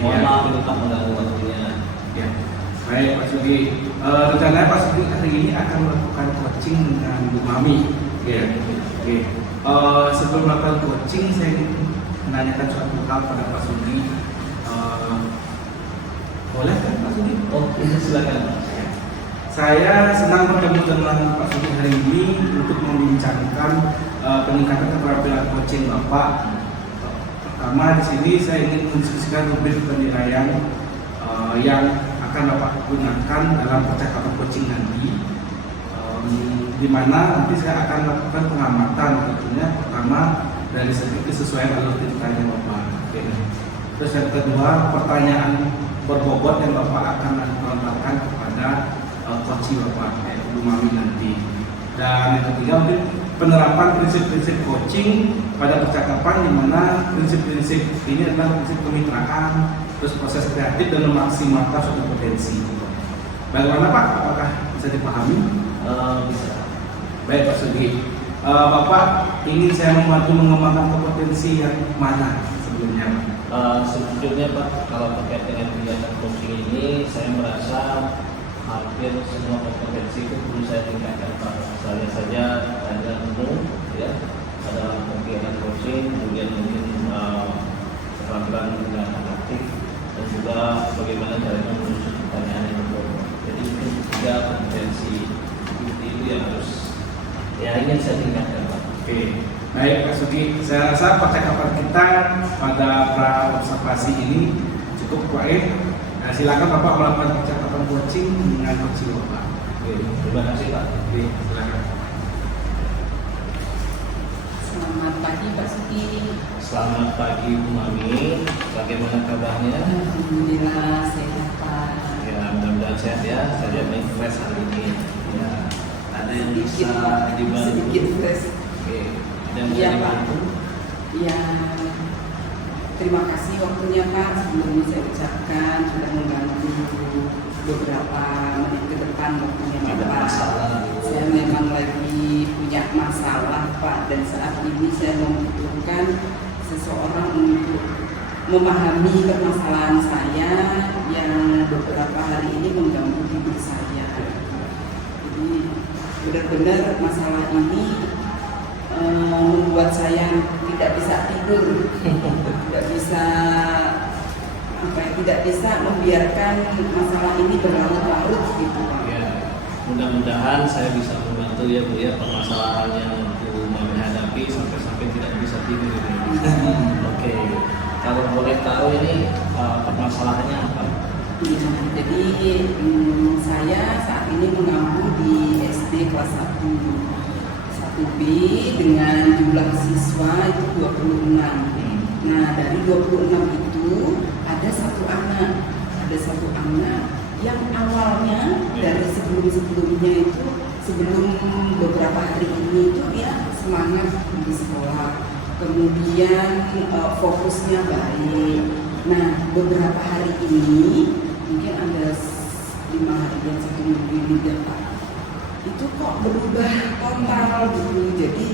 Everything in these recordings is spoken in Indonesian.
Mohon maaf ini Pak mengganggu waktunya. Ya. Baik Pak Sugi, rencananya Pak Sugi hari ini akan melakukan coaching dengan Bu Mami. Ya. Oke. Sebelum melakukan coaching, saya ingin menanyakan suatu hal pada Pak Sugi. Boleh kan Pak Sugi? Oh, silakan Pak. Saya senang bertemu dengan Pak Sugi hari ini untuk membincangkan peningkatan keterampilan coaching Bapak. Pertama di sini saya ingin mendiskusikan rubrik penilaian yang akan Bapak gunakan dalam percakapan coaching nanti, di mana nanti saya akan lakukan pengamatan tentunya pertama dari segi kesesuaian alur ceritanya Bapak. Oke. Terus yang kedua, pertanyaan berbobot yang Bapak akan lontarkan kepada coach Bapak, Bu Mami nanti. Dan yang ketiga mungkin penerapan prinsip-prinsip coaching pada percakapan, di mana prinsip-prinsip ini adalah prinsip kemitraan, terus proses kreatif dan memaksimalkan suatu potensi. Bagaimana Pak? Apakah bisa dipahami? Bisa. Baik Pak Sugi. Bapak ingin saya membantu mengembangkan kompetensi yang mana sebelumnya Pak? Sebetulnya Pak, kalau terkait dengan kegiatan coaching ini, saya merasa hampir semua kompetensi itu perlu saya tingkatkan Pak. Misalnya saja ada umum, ya, ada kegiatan coaching, kemudian mungkin keterampilan dengan aktif, dan juga bagaimana caranya menuju pertanyaan yang betul. Jadi mungkin 3 kompetensi itu yang harus ingin saya tingkatkan Pak. Oke. Baik Pak Sugi, saya rasa percakapan kita pada pra observasi ini cukup baik. Nah, silakan Bapak melakukan percakapan coaching dengan coach Bapak. Oke, terima kasih Pak. Oke, silakan. Selamat pagi Pak Sugi. Selamat pagi Bu Mami, bagaimana kabarnya? Alhamdulillah sehat Pak. Ya, mudah-mudahan sehat ya. Saya main fresh hari ini. Ya, ada yang bisa dibantu? Sedikit fresh. Oke, ada yang bisa Iya Pak. dibantu? Ya, terima kasih waktunya Pak. Sebelumnya saya ucapkan sudah mengganggu beberapa menit ke depan waktunya Tidak Bapak. masalah. Saya memang lagi punya masalah Pak, dan saat ini saya membutuhkan seseorang untuk memahami permasalahan saya yang beberapa hari ini mengganggu hidup saya. Jadi benar-benar masalah ini membuat saya tidak bisa tidur, tidak bisa membiarkan masalah ini berlarut-larut gitu. Ya, mudah-mudahan saya bisa membantu ya Bu ya, permasalahan yang Bu Mami hadapi sampai tidak bisa tidur ini. Oke, kalau boleh tahu ini permasalahannya apa? Ya, jadi saya saat ini mengaku di SD kelas 1B dengan jumlah siswa itu 26. Nah, dari 26 itu ada satu anak yang awalnya dari sebelumnya itu, sebelum beberapa hari ini itu dia semangat di sekolah, kemudian fokusnya baik. Nah, beberapa hari ini mungkin ada 5 hari dan 1 minggu ini Pak, itu kok berubah total gitu. Jadi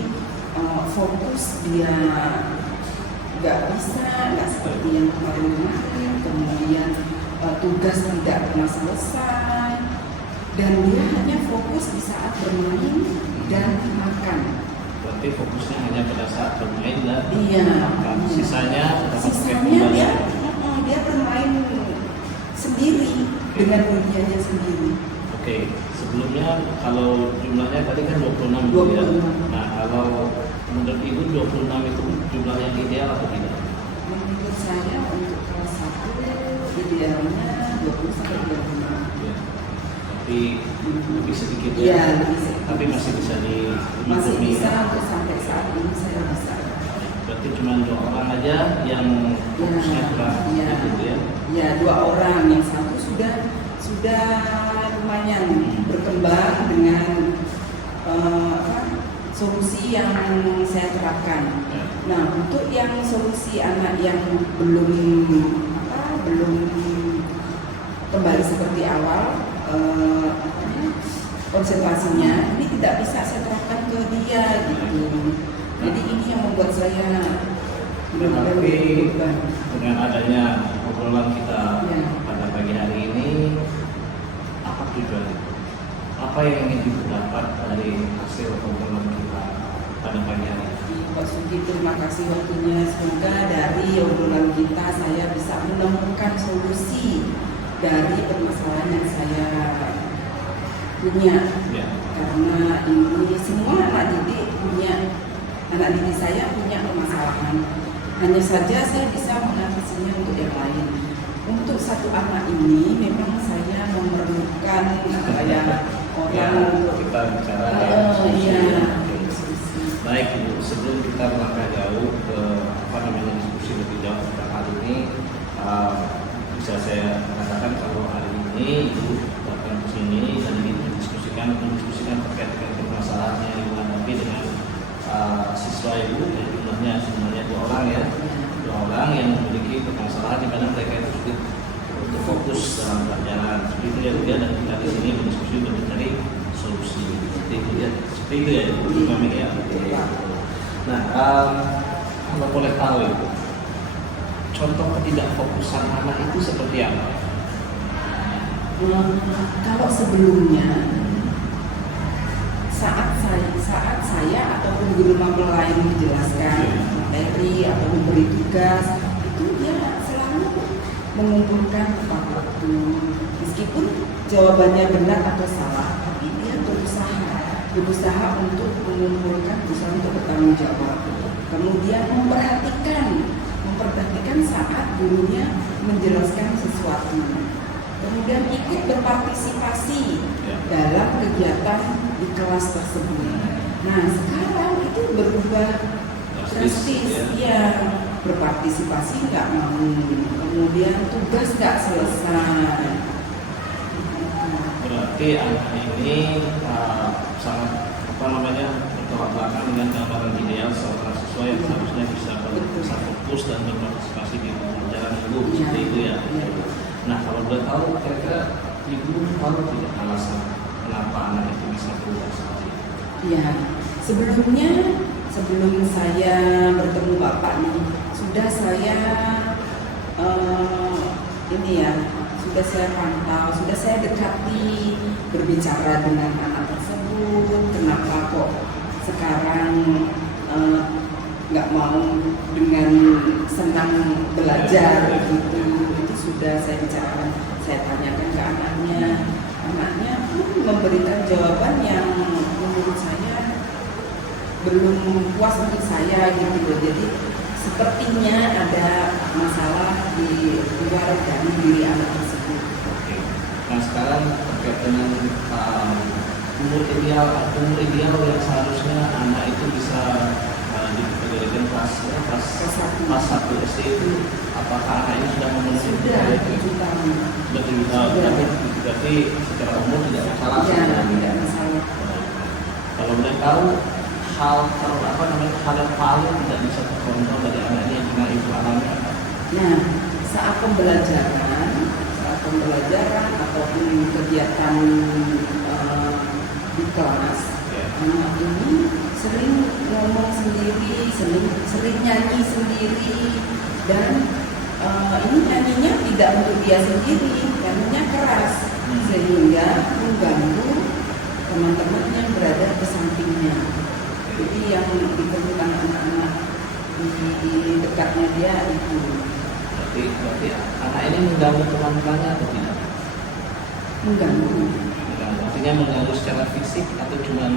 fokus dia nggak seperti yang kemarin, kemudian tugas tidak pernah selesai, dan dia hanya fokus di saat bermain dan makan. Berarti fokusnya hanya pada saat bermain dan makan. Sisanya dia bermain sendiri dengan dunianya sendiri. Oke, sebelumnya kalau jumlahnya tadi kan 26 ya. Nah, kalau menurut Ibu 26 itu jumlah yang ideal atau tidak? Menurut saya untuk kelas 1 idealnya 20 sampai 25. Ya. Tapi lebih sedikit ya. Iya, lebih sedikit. Tapi masih bisa Masih dimaklumi. bisa untuk sampai saat ini saya bisa. Berarti cuma 2 orang aja yang fokusnya kurang gitu ya. Ya, 2 orang, yang satu sudah lumayan berkembang dengan solusi yang saya terapkan. Ya. Nah, untuk yang solusi anak yang belum kembali seperti awal, konsentrasinya ini tidak bisa saya terapkan ke dia gitu. Jadi ini yang membuat saya benar-benar dengan adanya obrolan kita Ya. pada pagi hari ini, apa tujuannya? Apa yang ingin Ibu dapat dari hasil obrolan kita pada pagi hari ini? Pak Sugi, terima kasih waktunya. Semoga dari obrolan kita saya bisa menemukan solusi dari permasalahan yang saya punya. Ya. Karena ini semua anak didik saya punya permasalahan. Hanya saja saya bisa mengatasinya untuk yang lain. Untuk satu anak ini memang saya memerlukan kayak Ya, orang untuk kita bicara ya. iya. Baik Ibu, sebelum kita melangkah jauh ke diskusi lebih jauh tentang hal ini, bisa saya katakan kalau hari ini Ibu datang ke sini dan ingin mendiskusikan terkait dengan permasalahan yang Ibu hadapi dengan siswa Ibu yang jumlahnya sebenarnya 2 orang ya, 2 orang yang memiliki permasalahan di mana mereka itu sulit untuk fokus dalam pelajaran. Seperti itu ya Bu ya, dan kita di sini berdiskusi untuk mencari solusi. Seperti itu ya Ibu, kami ya. Nah, kalau boleh tahu Ibu, contoh ketidakfokusan anak itu seperti apa? Kalau sebelumnya saat saya ataupun guru mapel lain menjelaskan materi atau memberi tugas, itu dia selalu mengumpulkan tepat waktu. Meskipun jawabannya benar atau salah, tapi dia berusaha untuk mengumpulkan, berusaha untuk bertanggung jawab. Kemudian memperhatikan saat gurunya menjelaskan sesuatu. Kemudian ikut berpartisipasi dalam kegiatan di kelas tersebut. Nah, sekarang itu berubah drastis, ya, berpartisipasi nggak mau, kemudian tugas nggak selesai. Berarti anak ini sangat bertolak belakang dengan gambaran ideal seorang siswa yang seharusnya bisa fokus dan berpartisipasi di pelajaran Ibu, seperti itu ya. Nah, kalau boleh tahu, kira-kira Ibu tahu tidak alasan kenapa anak itu bisa berubah seperti itu? Ya, sebelum saya bertemu Bapak nih, sudah saya sudah saya pantau, sudah saya dekati, berbicara dengan anak tersebut. Kenapa kok sekarang nggak mau dengan senang belajar gitu? Itu sudah saya bicarakan, saya tanyakan ke anaknya pun memberikan jawaban yang menurut saya belum puas untuk saya gitu loh. Jadi sepertinya ada masalah di luar dari diri anak tersebut. Oke. Nah, sekarang terkait dengan umur ideal yang seharusnya anak itu bisa diberikan kelas 1 SD itu, apakah anak ini sudah memenuhi Sudah 7 tahun. Sudah 7 tahun, berarti secara umur tidak masalah. Ya, tidak masalah. Kalau boleh tahu hal yang paling tidak bisa terkontrol dari anak ini yang pernah Ibu alami apa? Nah, saat pembelajaran ataupun kegiatan di kelas, anak ini sering ngomong sendiri, sering nyanyi sendiri, dan ini nyanyinya tidak untuk dia sendiri, nyanyinya keras, sehingga mengganggu teman-teman yang berada di sampingnya. Jadi yang diperlukan anak-anak di dekatnya dia itu. Berarti anak ini mengganggu teman-temannya atau tidak? Mengganggu. Artinya mengganggu secara fisik atau cuma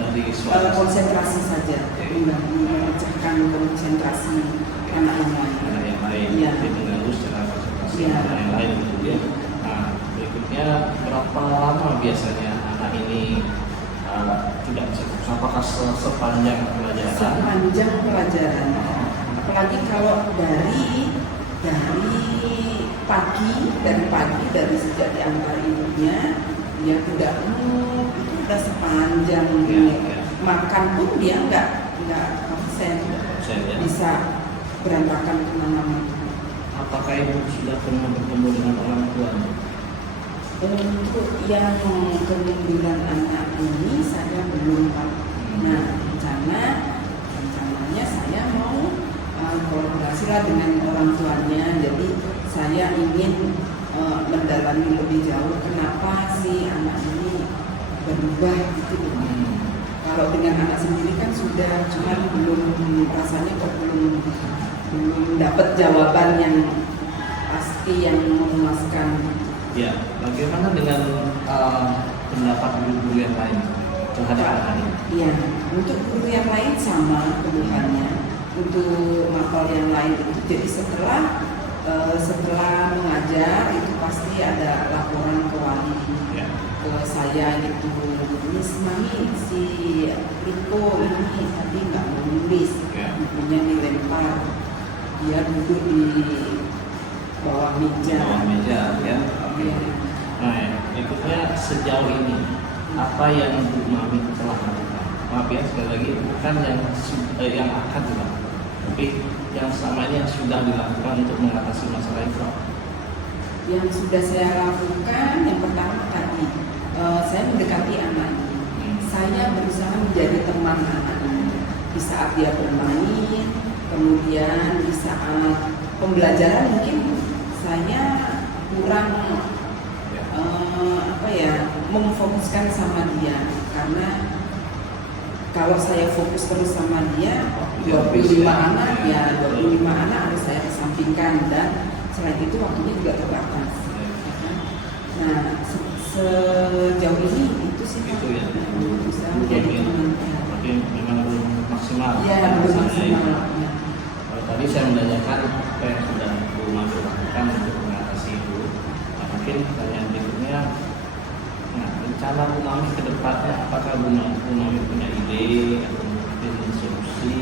dari suara? Konsentrasi saja, mengganggu, memecahkan konsentrasi anak yang lain. Anak yang lain, Iya. jadi mengganggu secara konsentrasi Iya. anak yang lain gitu ya. Nah, berikutnya berapa lama biasanya anak ini tidak bisa fokus? Apakah sepanjang pelajaran? Sepanjang pelajaran. Apalagi kalau dari pagi dari sejak diantar ibunya dia tidak itu udah sepanjang Ya. makan pun dia nggak konsen, Ya. bisa berantakan kemana-mana. Apakah Ibu sudah pernah bertemu dengan orang tuanya? Untuk yang kemunduran anak ini saya belum tahu. Nah, rencananya saya mau kolaborasi lah dengan orang tuanya. Jadi saya saya ingin mendalami lebih jauh kenapa si anak ini berubah gitu. Kalau dengan anak sendiri kan sudah, cuman belum rasanya kok belum dapat jawaban yang pasti yang memuaskan. Ya, bagaimana dengan pendapat guru-guru yang lain terhadap anak ini? Iya, untuk guru yang lain sama keluhannya. Untuk mapel yang lain itu, jadi setelah mengajar itu pasti ada laporan ke wali, Ya. ke saya gitu. Miss Mami, si Riko ini tadi nggak mau nulis, Ya. bukunya dilempar, dia duduk di bawah meja. Bawah meja, ya. Iya. Nah, berikutnya sejauh ini apa yang Bu Mami telah lakukan? Maaf ya, sekali lagi bukan yang akan dilakukan, tapi yang selama ini yang sudah dilakukan untuk mengatasi masalah itu. Yang sudah saya lakukan, yang pertama tadi saya mendekati anak ini. Saya berusaha menjadi teman anak ini di saat dia bermain, kemudian di saat pembelajaran mungkin saya kurang memfokuskan sama dia, karena kalau saya fokus terus sama dia 25 anak ya 25 anak harus saya kesampingkan, dan selain itu waktunya juga terbatas. Nah, sejauh ini itu sih Itu ya. bisa menjadi teman. Tapi memang belum maksimal. Ya, belum Rasanya maksimal. itu. Kalau tadi saya menanyakan apa yang sudah Bu Mami lakukan untuk mengatasi itu, nah, mungkin pertanyaan berikutnya, nah, rencana Bu Mami ke depannya, apakah Bu Mami punya ide atau mungkin solusi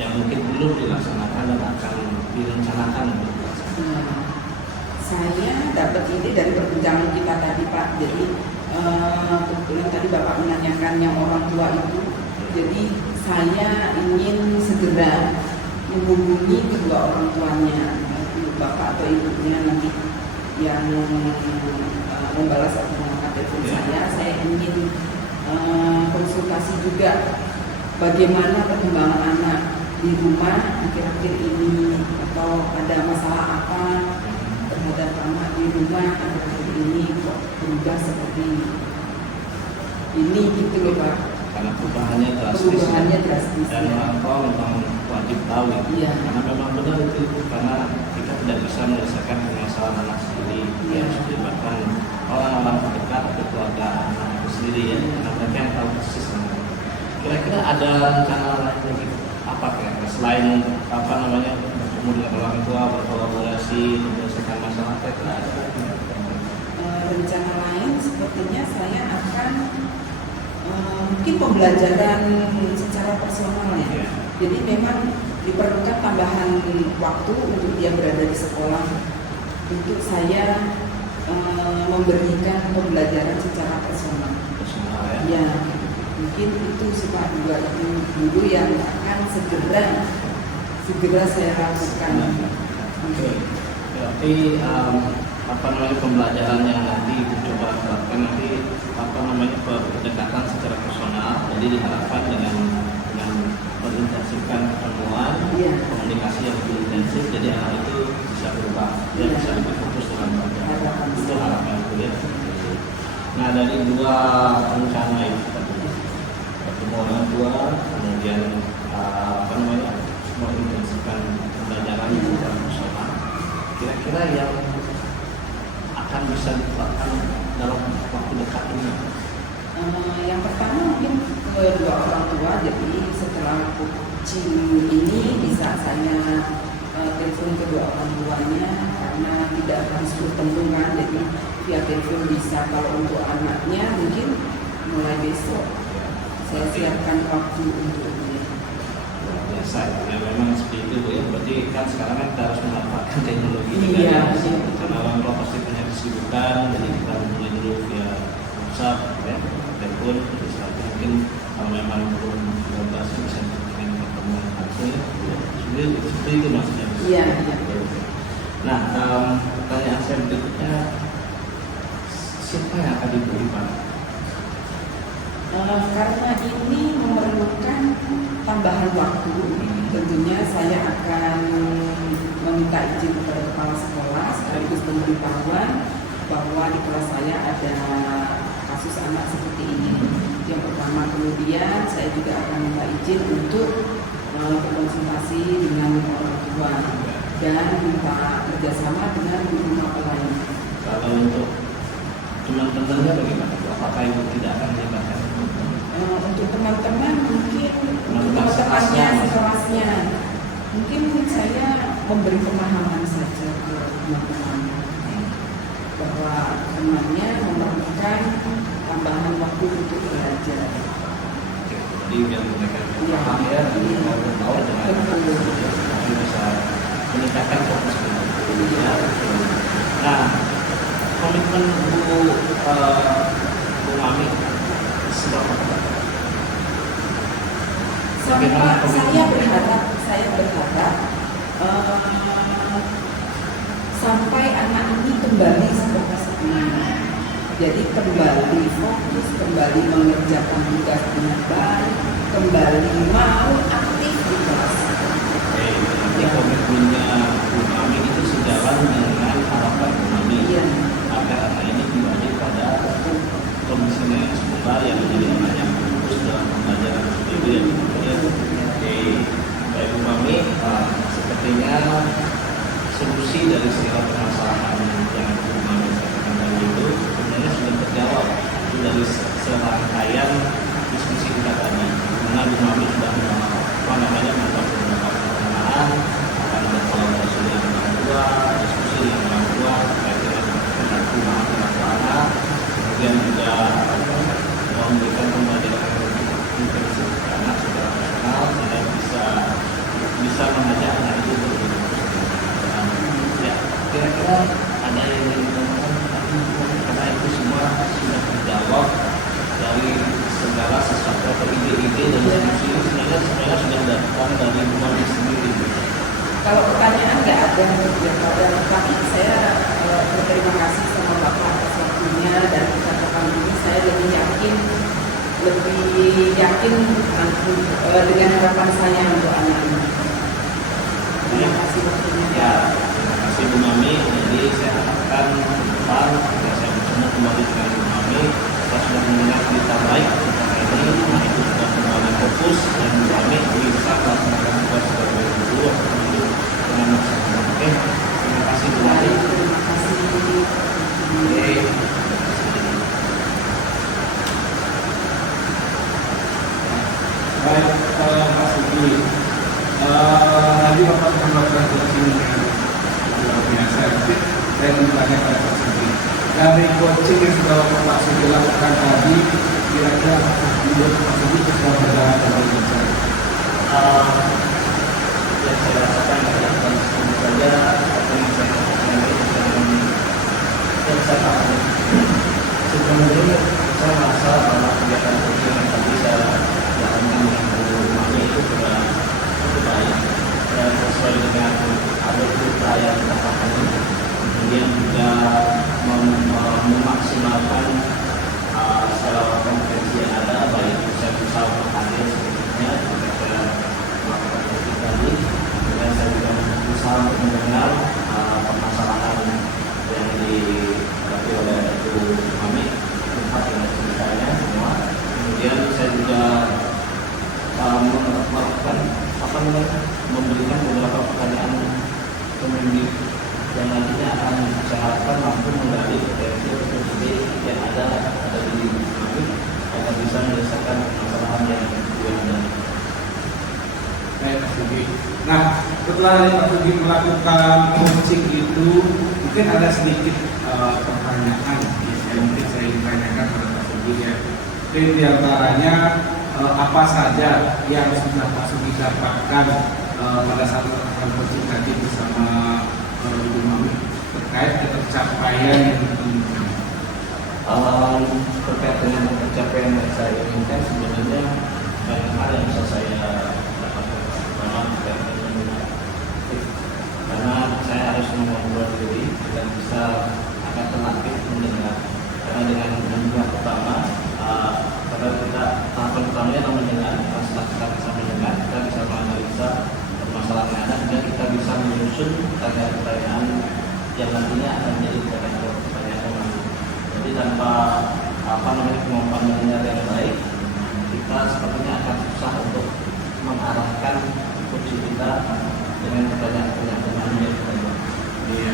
yang mungkin belum dilaksanakan dan akan direncanakan untuk dilaksanakan? Saya dapat ide dari perbincangan kita tadi, Pak. Jadi kebetulan tadi Bapak menanyakan yang orang tua itu. Jadi saya ingin segera menghubungi kedua orang tuanya, itu Bapak atau ibunya nanti yang membalas atau mengangkat telepon saya. Saya ingin konsultasi juga bagaimana perkembangan anak di rumah akhir-akhir ini, atau ada masalah apa terhadap anak di rumah akhir-akhir ini kok berubah seperti ini gitu loh, Pak. Karena perubahannya drastis. Perubahannya drastis, Dan ya. orang tua memang wajib tahu ya. Iya. Karena memang benar itu, karena kita tidak bisa menyelesaikan permasalahan anak sendiri. Iya. Yang harus dilibatkan orang-orang terdekat atau keluarga anak itu sendiri ya. Karena mereka yang tahu persis. Kira-kira ada rencana lain lagi apa kira-kira selain bertemu dengan orang tua, berkolaborasi, menyelesaikan masalah, kira-kira ada lagi? Rencana lain sepertinya saya akan mungkin pembelajaran secara personal ya. Iya. Jadi memang diperlukan tambahan waktu untuk dia berada di sekolah, untuk saya memberikan pembelajaran secara personal. Personal ya. Ya, mungkin itu sih Pak, juga itu dulu yang akan segera saya lakukan. Oke. Berarti pembelajaran yang nanti coba terapkan nanti pendekatan secara personal, jadi diharapkan dengan mengintensifkan pertemuan, Iya. komunikasi yang lebih intensif, jadi anak itu bisa berubah, dia Iya. bisa lebih fokus dengan pelajaran. Harapan Itu saya. harapan itu ya. Nah, dari dua rencana itu tadi, ketemu orang tua, kemudian mengintensifkan pembelajaran secara personal, kira-kira yang akan bisa diterapkan dalam waktu dekat ini? Yang pertama mungkin kedua orang tua, jadi setelah coaching ini bisa saya telepon kedua orang tuanya, karena tidak harus bertemu kan, jadi via telepon bisa. Kalau untuk anaknya mungkin mulai besok saya siapkan waktu untuk dia. Luar biasa ya, memang seperti itu Bu ya. Berarti kan sekarang kan kita harus memanfaatkan teknologi Iya, dengan betul. karena orang tua pasti punya kesibukan, jadi kita mulai dulu via WhatsApp ya, telepon, jadi saat itu mungkin kalau memang belum berhasil bisa dengan pertemuan langsung ya. Seperti itu maksudnya. Iya, iya. Nah, pertanyaan saya berikutnya, siapa yang akan diberi Pak? Karena ini memerlukan tambahan waktu, tentunya saya akan meminta izin kepada kepala sekolah. Secara pemberitahuan bahwa di kelas saya ada kasus anak seperti ini. Yang pertama, kemudian saya juga akan minta izin untuk berkonsultasi dengan orang tua dan minta kerjasama dengan guru mapelai. Kalau untuk teman-temannya bagaimana? Apakah ibu tidak akan melibatkan? Untuk teman-teman mungkin Teman-teman teman-temannya sekelasnya. sekelasnya mungkin saya memberi pemahaman saja ke teman-teman bahwa temannya memerlukan tambahan waktu untuk belajar. Jadi biar mereka Iya. paham ya, Iya. mau tahu dengan Betul. kami bisa meningkatkan fokus kita. Ya. Nah, komitmen Bu Mami seberapa kuat? Bagaimana komitmen? Saya berharap sampai anak ini kembali seperti sebelumnya. Jadi kembali fokus, kembali mengerjakan tugas dengan baik, kembali mau aktif di kelas. Jadi komitmennya Bu Mami itu sejalan dengan harapan Bu Mami Iya. agar anak ini kembali pada kondisinya yang semula yang menjadi anak yang fokus dalam pembelajaran seperti itu ya. Oke, baik Bu Mami, sepertinya solusi dari segala permasalahan yang Bu Mami sampaikan tadi itu sebenarnya sudah terjawab dari serangkaian diskusi kita tadi. Karena Bu Mami sudah melakukan beberapa pertanyaan, akan ada kolaborasi dengan orang tua, diskusi dengan orang tua terkait dengan perilaku anak, kemudian juga memberikan pembelajaran intensif ke anak secara personal sehingga bisa mengajak anak itu berpikir. Ya, kira-kira ada yang ditanyakan karena itu semua sudah terjawab dari segala sesuatu atau ide-ide dan diskusi ini sebenarnya sudah datang dari Bu Mami sendiri. Kalau pertanyaan nggak ada, tapi saya berterima kasih sama Bapak atas waktunya dan catatan ini. Saya lebih yakin dengan harapan saya untuk anak ini. Terima kasih waktunya. Ya, terima kasih Bu Mami. Jadi saya harapkan depan saya bertemu kembali dengan Bu Mami. Kita sudah mendengar berita baik tentang ini. Anak itu sudah kembali fokus dan Bu Mami bisa melaksanakan tugas sebagai guru dengan maksimal. Oke, terima kasih Bu Mami. Terima kasih. Oke. Baik, Pak Sugi. Tadi Bapak akan melakukan coaching luar biasa. Saya bertanya pada Pak Sugi. Dari coaching yang sudah Pak Sugi lakukan tadi, kira-kira menurut Pak Sugi sudah berjalan dengan lancar? Yang saya rasakan adalah tentu saja apa yang saya katakan itu yang saya pahami. Sebenarnya saya merasa bahwa kegiatan coaching yang tadi saya lakukan dengan Bu Mami itu sudah cukup baik dan sesuai dengan alur kita yang kita pahami. Kemudian juga memaksimalkan segala kompetensi yang ada, baik itu saya bisa hadir sebetulnya jika saya melakukan coaching tadi. Kemudian saya juga berusaha untuk mendengar permasalahan yang dihadapi oleh Bu Mami, tempat yang ceritanya semua. Kemudian saya juga melakukan memberikan beberapa pertanyaan pembimbing yang nantinya akan saya harapkan mampu menggali potensi yang ada di diri Mami agar bisa menyelesaikan permasalahan yang ada. Baik, Pak Sugi. Nah, setelah Pak Sugi melakukan coaching itu, mungkin ada sedikit pertanyaan yang mungkin saya ingin tanyakan pada Pak Sugi ya. Mungkin diantaranya apa saja yang sudah Pak Sugi dapatkan pada saat melakukan coaching tadi bersama Ibu Mami terkait dengan pencapaian yang diinginkan. Terkait dengan pencapaian yang saya inginkan sebenarnya banyak hal yang bisa saya dapatkan dalam terkait dengan karena saya harus membuat diri dan bisa akan terlatih mendengar karena dengan mendengar pertama karena kita tahapan pertamanya adalah mendengar. Setelah kita bisa mendengar kita bisa menganalisa permasalahan yang ada dan kita bisa menyusun pertanyaan yang nantinya ini akan menjadi pertanyaan orang. Jadi tanpa kemampuan mendengar yang baik, kita sepertinya akan susah untuk mengarahkan kunci kita dengan pertanyaan-pertanyaan yang kita. Iya.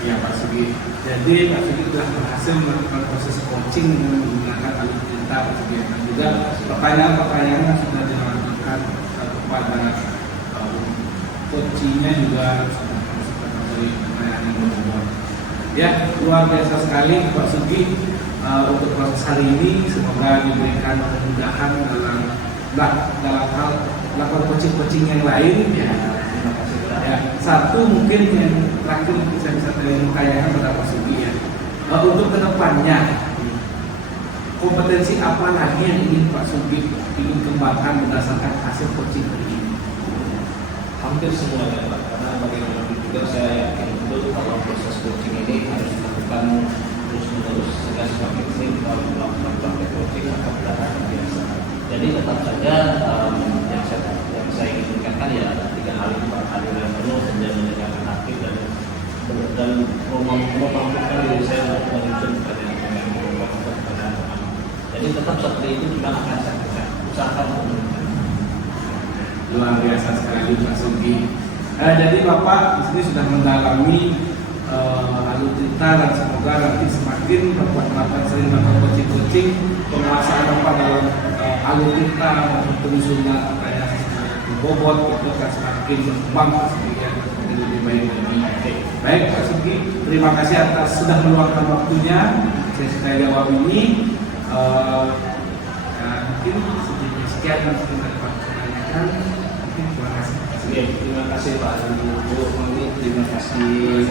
Iya Pak Sugi. Jadi Pak Sugi telah berhasil melakukan proses coaching dengan menggunakan alutsista Pak Sugi. Dan juga pertanyaan-pertanyaan yang sudah dilakukan kepada coachingnya juga sudah masuk dari pertanyaan yang berbobot. Ya, luar biasa sekali Pak Sugi untuk proses hari ini. Semoga diberikan kemudahan dalam hal melakukan coaching yang lain. Ya, terima kasih. Ya, satu mungkin yang terakhir bisa saya tanyakan pada Pak Sugi ya, untuk kedepannya kompetensi apa lagi yang ingin Pak Sugi ingin kembangkan berdasarkan hasil coaching ini? Hampir semuanya Pak, karena bagaimanapun juga saya yakin betul kalau proses coaching ini harus dilakukan terus-menerus sehingga semakin sering kita melakukan praktek coaching akan belajar biasa. Jadi tetap saja yang saya ingin tingkatkan ya 3 hal itu Pak: hadiran penuh, dan mendengarkan aktif, dan memampukan diri saya untuk menyusun pertanyaan. Jadi tetap seperti itu juga akan saya usahakan untuk Luar biasa sekali Pak Sugi. Jadi Bapak di sini sudah mendalami alutsista dan semoga nanti semakin Bapak sering melakukan coaching penguasaan Bapak dalam alutsista maupun penyusunan pertanyaan bobot itu akan semakin berkembang Pak Sugi ya, lebih baik lagi. Baik Pak Sugi, terima kasih atas sudah meluangkan waktunya saya jawab ini. Mungkin sekian yang kita tanyakan. Terima kasih. Terima kasih Pak Ibu, terima kasih.